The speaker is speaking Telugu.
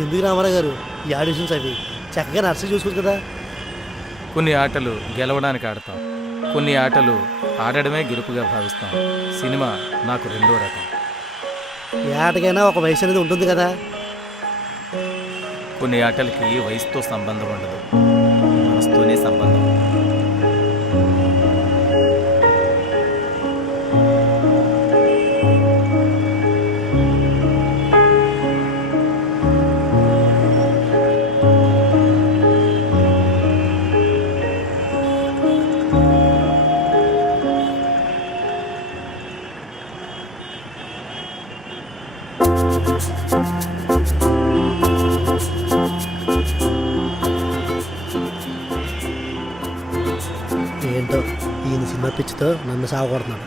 ఎందుకు రామారావు గారు ఈ ఆడిషన్స్ అవి చక్కగా నర్సరీ చూసుకోవచ్చు కదా. కొన్ని ఆటలు గెలవడానికి ఆడతాం, కొన్ని ఆటలు ఆడడమే గెలుపుగా భావిస్తాం. సినిమా నాకు రెండో రకం. ఏ ఆటకైనా ఒక వయసు అనేది ఉంటుంది కదా. కొన్ని ఆటలకి వయసుతో సంబంధం ఉండదు, మనసుతోనే సంబంధం. ఏంటో ఈయన సినిమా పిచ్చితో నన్ను సాగొడుతున్నాడు.